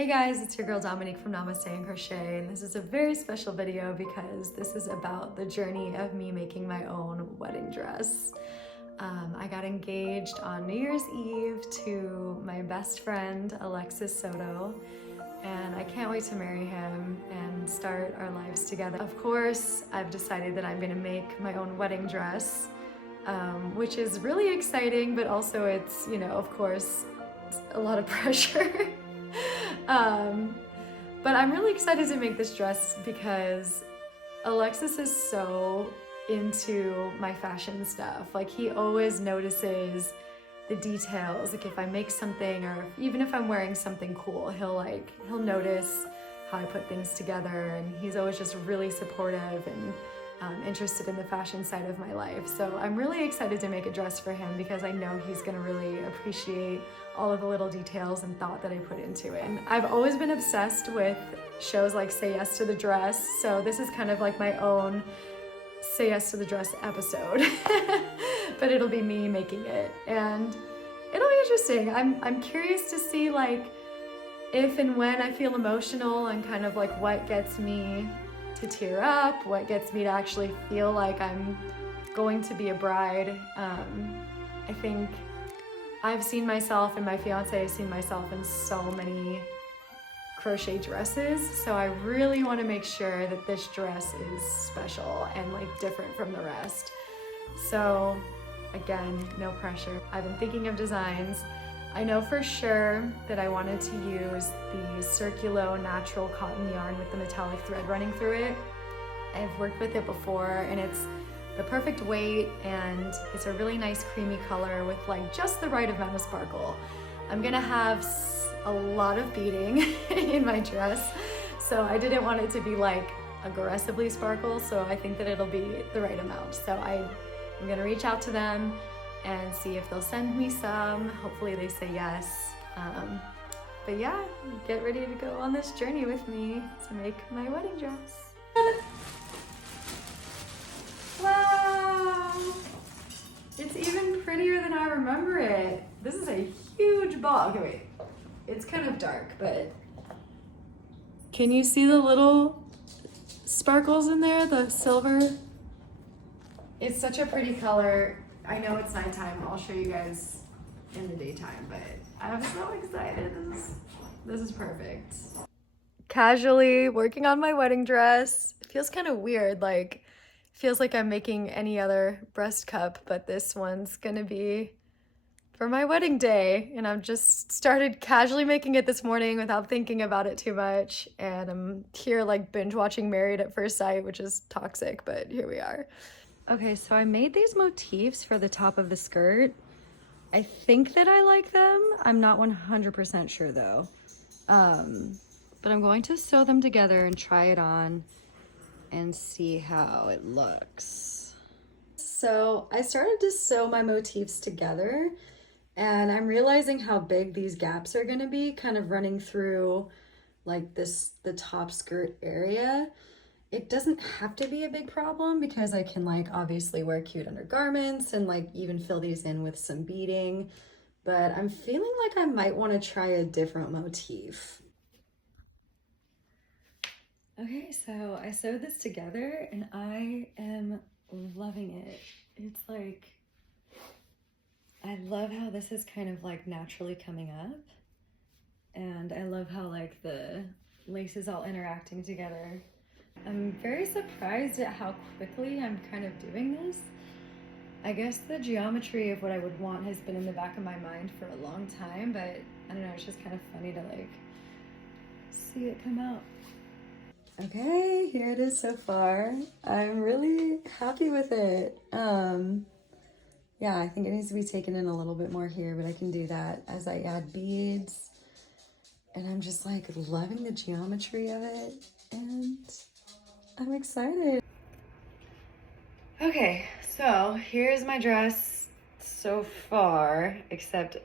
Hey guys, it's your girl Dominique from Namaste and Crochet, and this is a very special video because this is about the journey of me making my own wedding dress. I got engaged on New Year's Eve to my best friend, Alexis Soto, and I can't wait to marry him and start our lives together. Of course, I've decided that I'm gonna make my own wedding dress, which is really exciting, but also it's, of course, a lot of pressure. But I'm really excited to make this dress because Alexis is so into my fashion stuff. Like, he always notices the details. Like, if I make something, or even if I'm wearing something cool, he'll notice how I put things together, and he's always just really supportive and interested in the fashion side of my life. So I'm really excited to make a dress for him because I know he's gonna really appreciate all of the little details and thought that I put into it. And I've always been obsessed with shows like Say Yes to the Dress, so this is kind of like my own Say Yes to the Dress episode. But it'll be me making it, and it'll be interesting. I'm curious to see, like, if and when I feel emotional, and kind of like what gets me to tear up, what gets me to actually feel like I'm going to be a bride. I think I've seen myself, and my fiance has seen myself in so many crochet dresses, so I really want to make sure that this dress is special and like different from the rest. So again, no pressure. I've been thinking of designs. I know for sure that I wanted to use the Circulo Natural Cotton yarn with the metallic thread running through it. I've worked with it before, and it's the perfect weight, and it's a really nice creamy color with like just the right amount of sparkle. I'm gonna have a lot of beading in my dress, so I didn't want it to be like aggressively sparkle, so I think that it'll be the right amount. So I'm gonna reach out to them and see if they'll send me some. Hopefully they say yes. But yeah, get ready to go on this journey with me to make my wedding dress. Wow! It's even prettier than I remember it. This is a huge ball. Okay, wait. It's kind of dark, but can you see the little sparkles in there, the silver? It's such a pretty color. I know it's nighttime. I'll show you guys in the daytime, but I'm so excited. This is perfect. Casually working on my wedding dress. It feels kind of weird, like feels like I'm making any other breast cup, but this one's gonna be for my wedding day, and I've just started casually making it this morning without thinking about it too much, and I'm here like binge watching Married at First Sight, which is toxic, but here we are. Okay, so I made these motifs for the top of the skirt. I think that I like them. I'm not 100% sure though. But I'm going to sew them together and try it on and see how it looks. So I started to sew my motifs together, and I'm realizing how big these gaps are gonna be, kind of running through like the top skirt area. It doesn't have to be a big problem because I can like obviously wear cute undergarments and like even fill these in with some beading, but I'm feeling like I might want to try a different motif. Okay, so I sewed this together and I am loving it. It's like, I love how this is kind of like naturally coming up, and I love how like the lace is all interacting together. I'm very surprised at how quickly I'm kind of doing this. I guess the geometry of what I would want has been in the back of my mind for a long time, but I don't know, it's just kind of funny to like see it come out. Okay, here it is so far. I'm really happy with it. Yeah, I think it needs to be taken in a little bit more here, but I can do that as I add beads. And I'm just like loving the geometry of it, and I'm excited. Okay, so here's my dress so far, except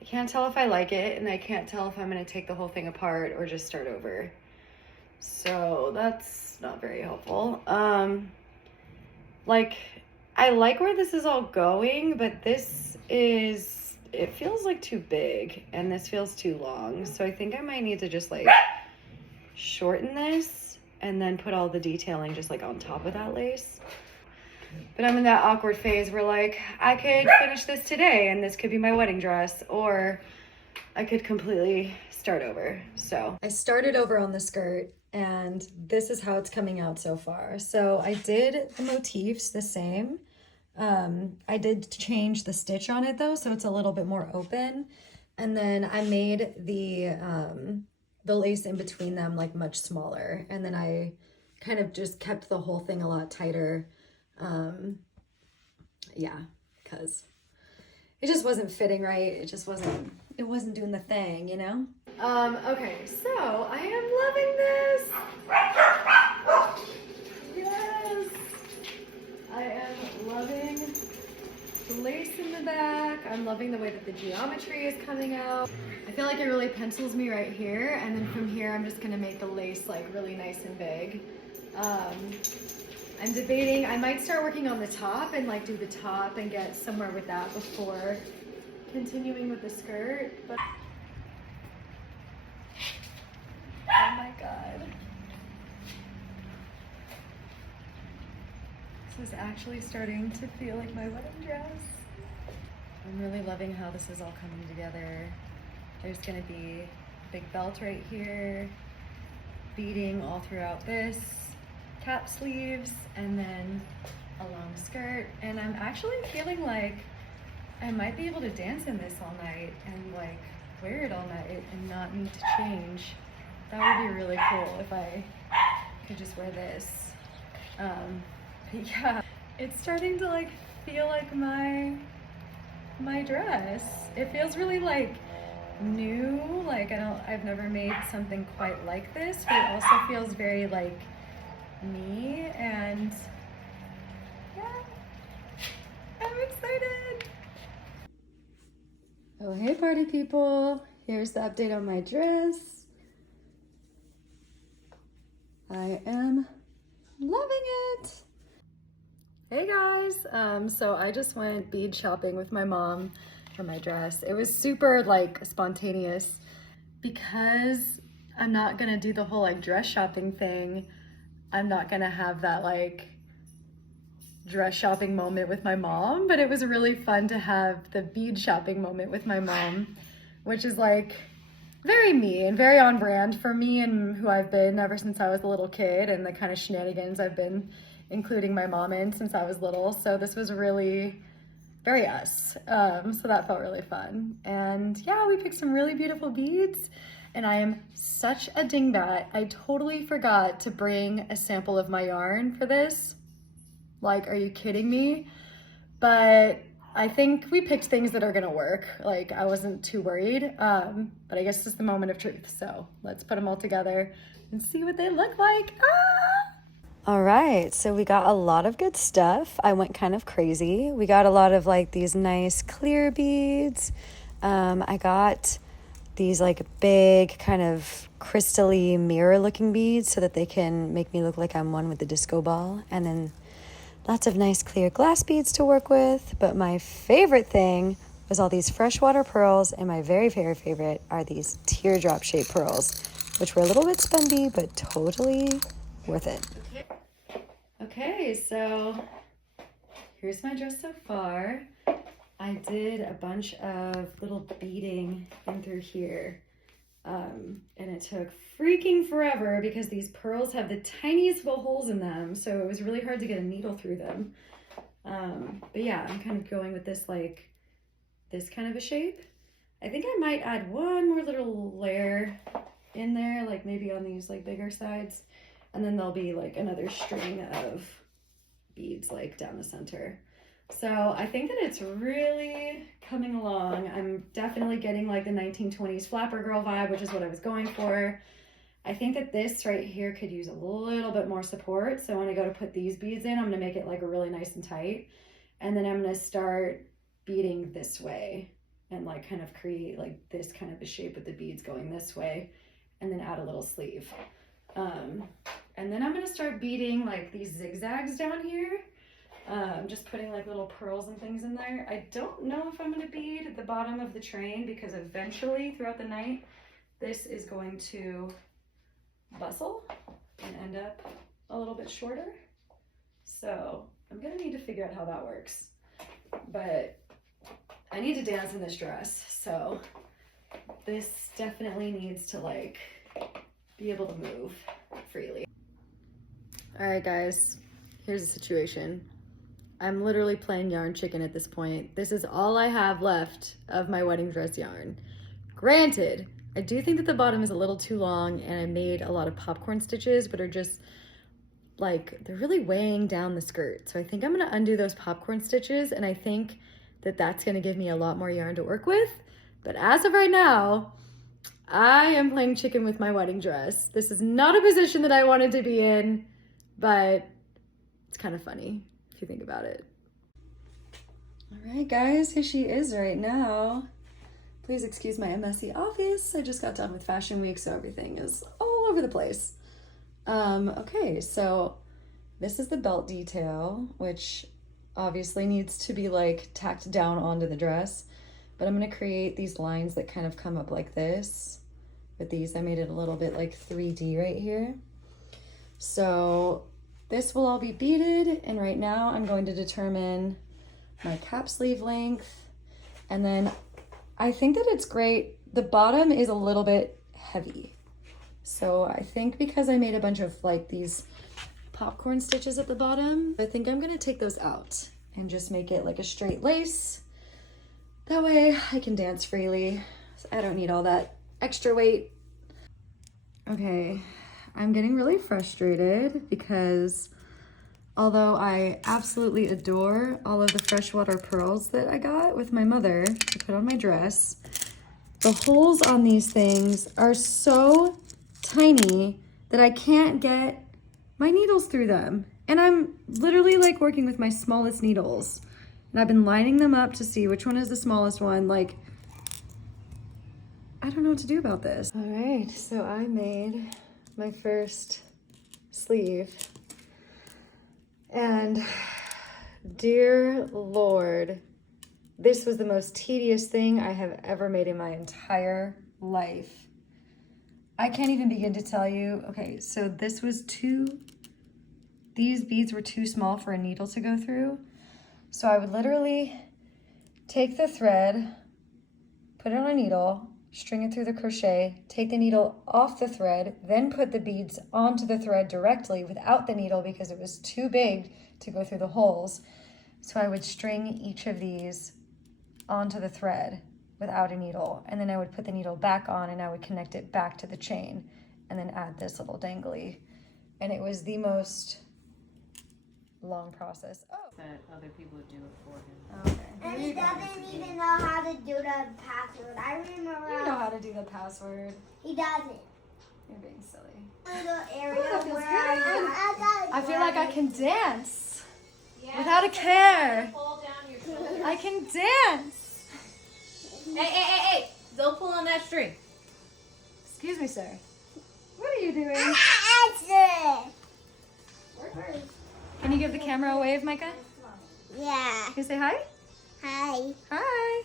I can't tell if I like it, and I can't tell if I'm gonna take the whole thing apart or just start over. So that's not very helpful. Like, I like where this is all going, but this is it feels like too big and this feels too long. So I think I might need to just like shorten this and then put all the detailing just like on top of that lace. But I'm in that awkward phase where like I could finish this today and this could be my wedding dress, or I could completely start over. So I started over on the skirt and this is how it's coming out so far. So I did the motifs the same. I did change the stitch on it though, so it's a little bit more open. And then I made the lace in between them like much smaller. And then I kind of just kept the whole thing a lot tighter. Yeah, because it just wasn't fitting right. It wasn't doing the thing, you know? Okay, so I am loving this. Yes. I am loving the lace in the back. I'm loving the way that the geometry is coming out. I feel like it really pencils me right here, and then from here I'm just gonna make the lace like really nice and big. I'm debating, I might start working on the top and like do the top and get somewhere with that before continuing with the skirt. But oh my God. This is actually starting to feel like my wedding dress. I'm really loving how this is all coming together. There's gonna be a big belt right here, beading all throughout this, cap sleeves, and then a long skirt. And I'm actually feeling like I might be able to dance in this all night and like wear it all night and not need to change. That would be really cool if I could just wear this. But yeah, it's starting to like feel like my dress. It feels really like new, like I've never made something quite like this, but it also feels very like me, and yeah, I'm excited. Oh, hey party people. Here's the update on my dress. I am loving it. Hey guys, so I just went bead shopping with my mom for my dress. It was super like spontaneous because I'm not gonna do the whole like dress shopping thing. I'm not gonna have that like dress shopping moment with my mom, but it was really fun to have the bead shopping moment with my mom, which is like very me and very on brand for me and who I've been ever since I was a little kid, and the kind of shenanigans I've been including my mom in since I was little. So this was really very us. So that felt really fun. And yeah, we picked some really beautiful beads, and I am such a dingbat. I totally forgot to bring a sample of my yarn for this. Like, are you kidding me? But I think we picked things that are gonna work. Like, I wasn't too worried, but I guess this is the moment of truth. So let's put them all together and see what they look like. All right, so we got a lot of good stuff. I went kind of crazy. We got a lot of like these nice clear beads. I got these like big kind of crystal-y mirror looking beads so that they can make me look like I'm one with the disco ball. And then lots of nice clear glass beads to work with. But my favorite thing was all these freshwater pearls, and my very, very favorite are these teardrop shaped pearls, which were a little bit spendy, but totally worth it. Okay, so here's my dress so far. I did a bunch of little beading in through here, and it took freaking forever because these pearls have the tiniest little holes in them, so it was really hard to get a needle through them. But yeah, I'm kind of going with this like this kind of a shape. I think I might add one more little layer in there, like maybe on these like bigger sides, and then there'll be like another string of beads like down the center. So I think that it's really coming along. I'm definitely getting like the 1920s flapper girl vibe, which is what I was going for. I think that this right here could use a little bit more support. So when I go to put these beads in, I'm gonna make it like really nice and tight. And then I'm gonna start beading this way and like kind of create like this kind of a shape with the beads going this way, and then add a little sleeve. And then I'm gonna start beading like these zigzags down here. Just putting like little pearls and things in there. I don't know if I'm gonna bead the bottom of the train because eventually throughout the night, this is going to bustle and end up a little bit shorter. So I'm gonna need to figure out how that works. But I need to dance in this dress, so this definitely needs to like be able to move freely. All right, guys, here's the situation. I'm literally playing yarn chicken at this point. This is all I have left of my wedding dress yarn. Granted, I do think that the bottom is a little too long and I made a lot of popcorn stitches, but are just like, they're really weighing down the skirt. So I think I'm gonna undo those popcorn stitches, and I think that that's gonna give me a lot more yarn to work with. But as of right now, I am playing chicken with my wedding dress. This is not a position that I wanted to be in, but it's kind of funny if you think about it. All right, guys, here she is right now. Please excuse my messy office. I just got done with Fashion Week, so everything is all over the place. Okay, so this is the belt detail, which obviously needs to be like tacked down onto the dress, but I'm going to create these lines that kind of come up like this. With these, I made it a little bit like 3D right here. So this will all be beaded, and right now I'm going to determine my cap sleeve length, and then I think that it's great. The bottom is a little bit heavy. So I think because I made a bunch of like these popcorn stitches at the bottom, I think I'm gonna take those out and just make it like a straight lace. That way I can dance freely. I don't need all that extra weight. Okay, I'm getting really frustrated because although I absolutely adore all of the freshwater pearls that I got with my mother to put on my dress, the holes on these things are so tiny that I can't get my needles through them. And I'm literally like working with my smallest needles. And I've been lining them up to see which one is the smallest one. Like, I don't know what to do about this. All right, so I made my first sleeve. And dear Lord, this was the most tedious thing I have ever made in my entire life. I can't even begin to tell you. Okay, so this was these beads were too small for a needle to go through. So I would literally take the thread, put it on a needle, string it through the crochet, take the needle off the thread, then put the beads onto the thread directly without the needle because it was too big to go through the holes. So I would string each of these onto the thread without a needle, and then I would put the needle back on and I would connect it back to the chain and then add this little dangly. And it was the most long process. Oh, that other people do it for him. okay. And he doesn't even know how to do the password. I remember. You know how to do the password. He doesn't. You're being silly. Little area that feels where good. I feel like I can dance Yeah, without a care. Pull down your shoulders. I can dance. Hey! Don't pull on that string. Excuse me, sir. What are you doing? Can you give the camera a wave, Micah? Yeah. Can you say hi? Hi. Hi.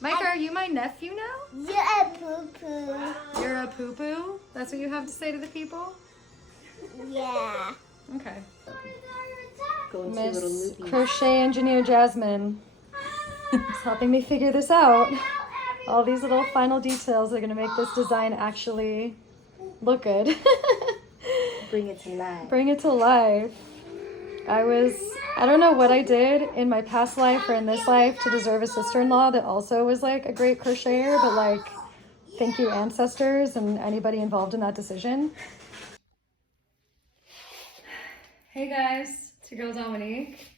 Micah, are you my nephew now? You're a poo-poo. You're a poo-poo? That's what you have to say to the people? Yeah. Okay. Go into little Miss loopy. Crochet Engineer Jasmine is helping me figure this out. All these little final details are going to make this design actually look good. Bring it to life. Bring it to life. I don't know what I did in my past life or in this life to deserve a sister-in-law that also was like a great crocheter, but like, thank you ancestors and anybody involved in that decision. Hey guys, it's your girl Dominique.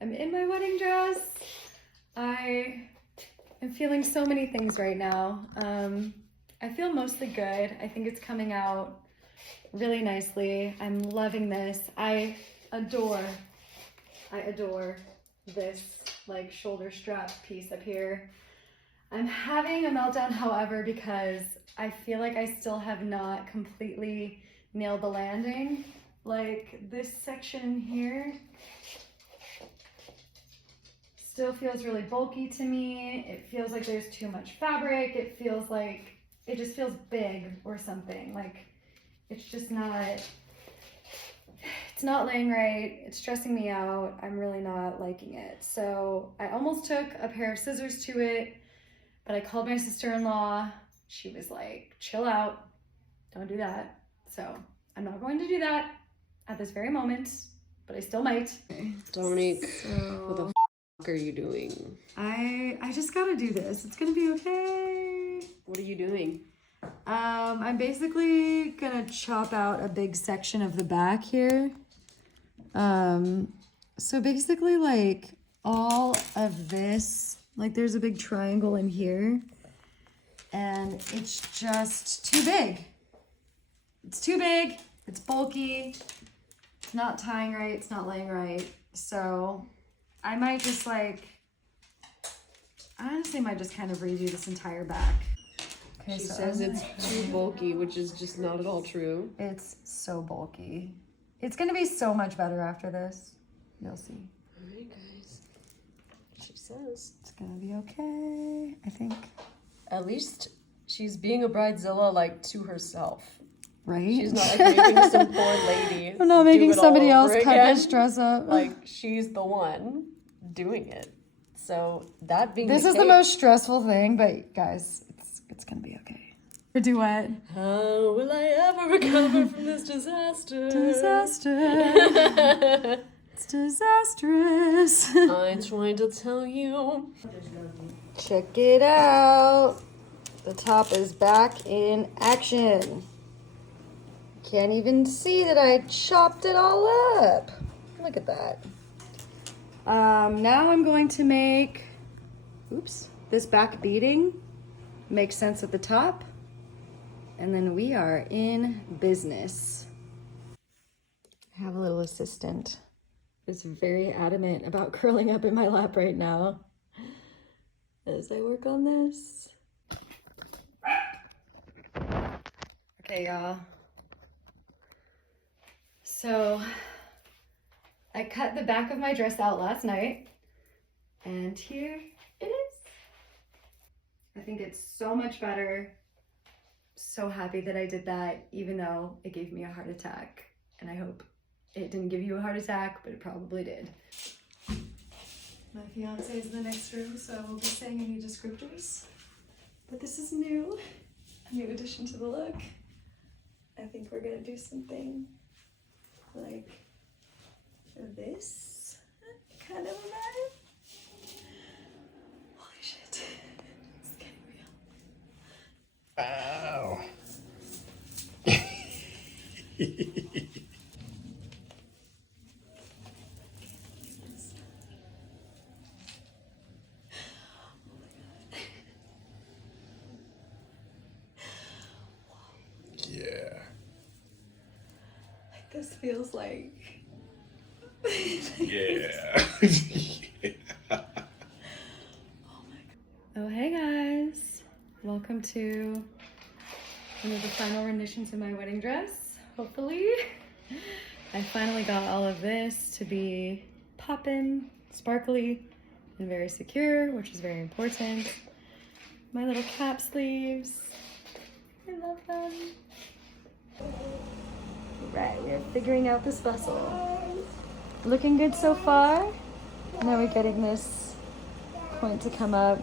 I'm in my wedding dress. I am feeling so many things right now. I feel mostly good. I think it's coming out really nicely. I'm loving this. I adore this like shoulder strap piece up here. I'm having a meltdown, however, because I feel like I still have not completely nailed the landing. Like this section here still feels really bulky to me. It feels like there's too much fabric. It feels like, it just feels big or something. Like, it's just not, it's not laying right. It's stressing me out. I'm really not liking it. So I almost took a pair of scissors to it, but I called my sister-in-law. She was like, chill out, don't do that. So I'm not going to do that at this very moment, but I still might. Dominique, what the f are you doing? I just gotta do this. It's gonna be okay. What are you doing? I'm basically gonna chop out a big section of the back here. So basically like all of this, like there's a big triangle in here and it's just too big. It's too big, it's bulky, it's not tying right, it's not laying right. So I might just like, I honestly might just kind of redo this entire back. Okay, She so says it's too bulky, which is just not at all true. it's so bulky. It's gonna be so much better after this. You'll see. Alright, guys. She says. It's gonna be okay, I think. At least she's being a bridezilla, like, to herself. Right? She's not, like, making some poor lady I'm not making do it somebody all else over cut again. this dress up. Like, she's the one doing it. So, that being This is the case, most stressful thing, but guys, it's gonna be okay. Or do what? how will I ever recover from this disaster? Disaster. It's disastrous. I'm trying to tell you. Check it out. The top is back in action. Can't even see that I chopped it all up. Look at that. Now I'm going to make, this back beading makes sense at the top. And then we are in business. I have a little assistant who's very adamant about curling up in my lap right now as I work on this. Okay, y'all. So I cut the back of my dress out last night, and here it is. I think it's so much better. So happy that I did that, even though it gave me a heart attack. And I hope it didn't give you a heart attack, but it probably did. My fiance is in the next room, so I won't be saying any descriptors. But this is new, a new addition to the look. I think we're gonna do something like this kind of a vibe. Holy shit, it's getting real. Ow. Yeah. Like this feels like Yeah. Oh, hey guys. Welcome to one of the final renditions of my wedding dress, hopefully. I finally got all of this to be poppin', sparkly, and very secure, which is very important. My little cap sleeves. I love them. Right, we're figuring out this bustle. Looking good so far. Now we're getting this point to come up.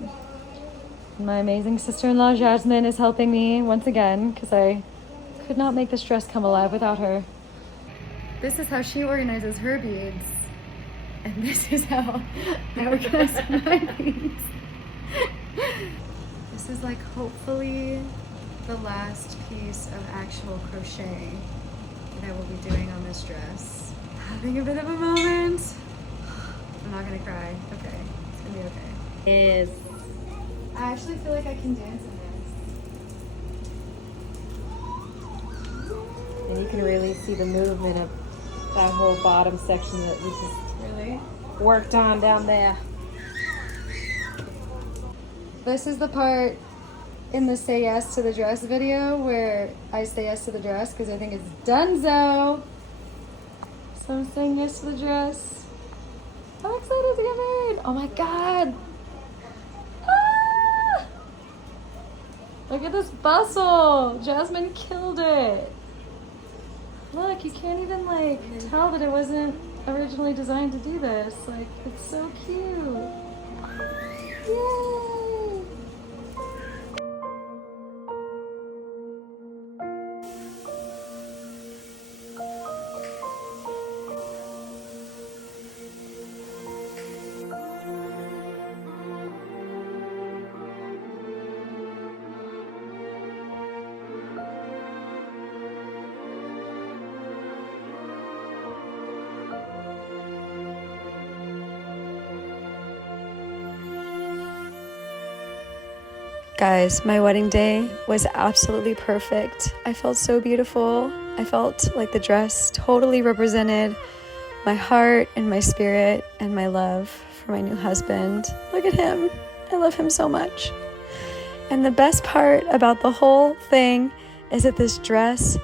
My amazing sister-in-law Jasmine is helping me once again because I could not make this dress come alive without her. This is how she organizes her beads, and this is how I organize my beads. This is like hopefully the last piece of actual crochet that I will be doing on this dress. Having a bit of a moment. I'm not gonna cry. Okay, it's gonna be okay. Yes. I actually feel like I can dance in this. And you can really see the movement of that whole bottom section that we just Really? worked on down there. This is the part in the Say Yes to the Dress video where I say yes to the dress because I think it's donezo. So I'm saying yes to the dress. I'm excited to get married. Oh my God. Ah! Look at this bustle. Jasmine killed it. Look, you can't even like tell that it wasn't originally designed to do this. Like, it's so cute. Yay! Guys, my wedding day was absolutely perfect. I felt so beautiful. I felt like the dress totally represented my heart and my spirit and my love for my new husband. Look at him. I love him so much. And the best part about the whole thing is that this dress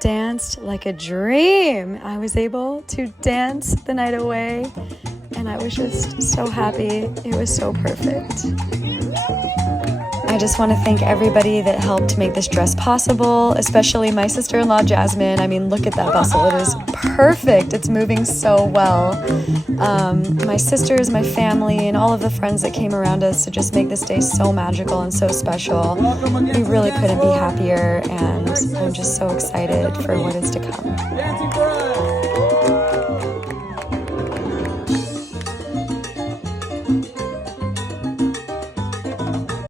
danced like a dream. I was able to dance the night away, and I was just so happy. It was so perfect. I just want to thank everybody that helped make this dress possible, especially my sister-in-law, Jasmine. I mean, look at that bustle. It is perfect. It's moving so well. My sisters, my family, and all of the friends that came around us to just make this day so magical and so special. We really couldn't be happier, and I'm just so excited for what is to come.